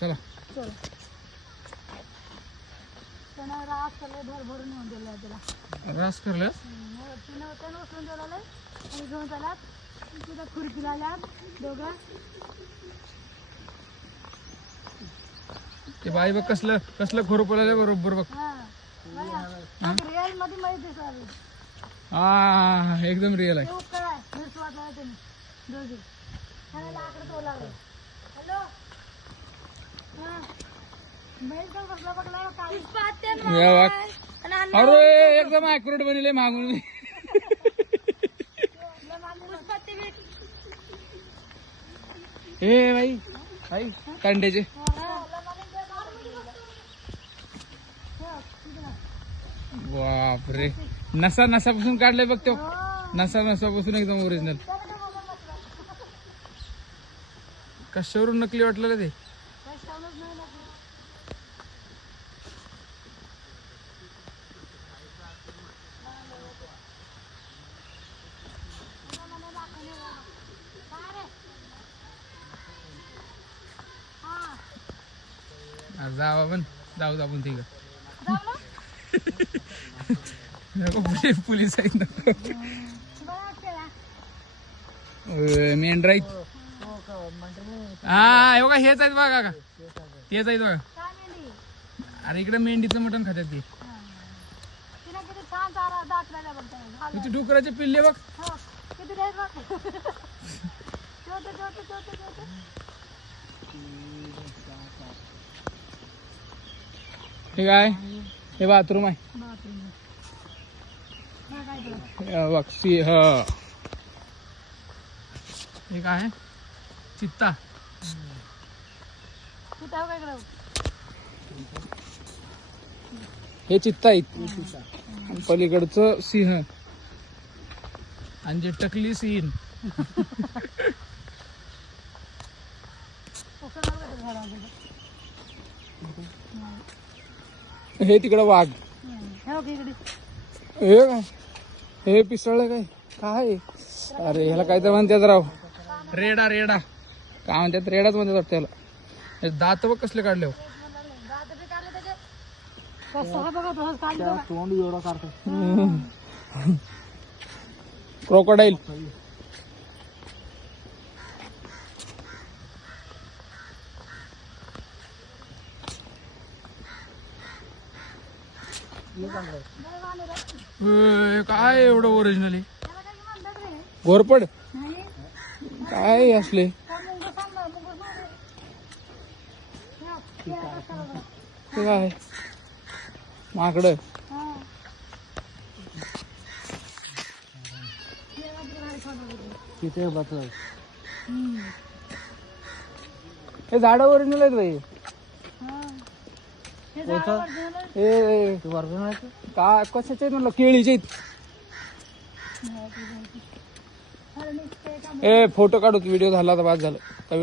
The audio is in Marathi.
चला रास करलं ते बाई बघ कसलं कसलं खोर पळाले बरोबर बघ. हा एकदम रिअल आहे. अरे एकदम ऍक्युरेट बनले मागून. हे भाई भाई कांड्याचे बापरे नसा नसापासून काढलंय बघ तो. नसा नसापासून एकदम ओरिजिनल. कशावरून नकली वाटलं ते. जाऊ आपण जाऊ आपण तिघ. पोलीस आहेत ना. मेंढरा हा हे बघा हेच आहेत बघा का तेच आहेत बघा. अरे इकडे मेंढीचं मटण खात्यात ते. तुझे डुकराचे पिल्ले बघ. हे काय हे बाथरूम आहे बक्षी. ह हे काय चित्ता. हे चित्ता आहेत. पलीकडचं सिंह आणि जे टकली सीन. हे तिकडं वाघ. हे काय हे पिसळलं काय काय. अरे ह्याला काय तर म्हणतात राव. रेडा रेडा काय म्हणतात. रेडाच म्हणतात वाटतं त्याला. हे दात बघ कसले काढले. तोंड एवढा काढतो. क्रोकोडाईल. काय एवढं ओरिजिनल आहे. घोरपड काय असले. काय माकड. हे झाड ओरिजिनल आहेत भाई. काय कशाचे आहेत म्हणलं. केळीचे आहेत. ए फोटो काढू व्हिडिओ झाला तर बाद झालं.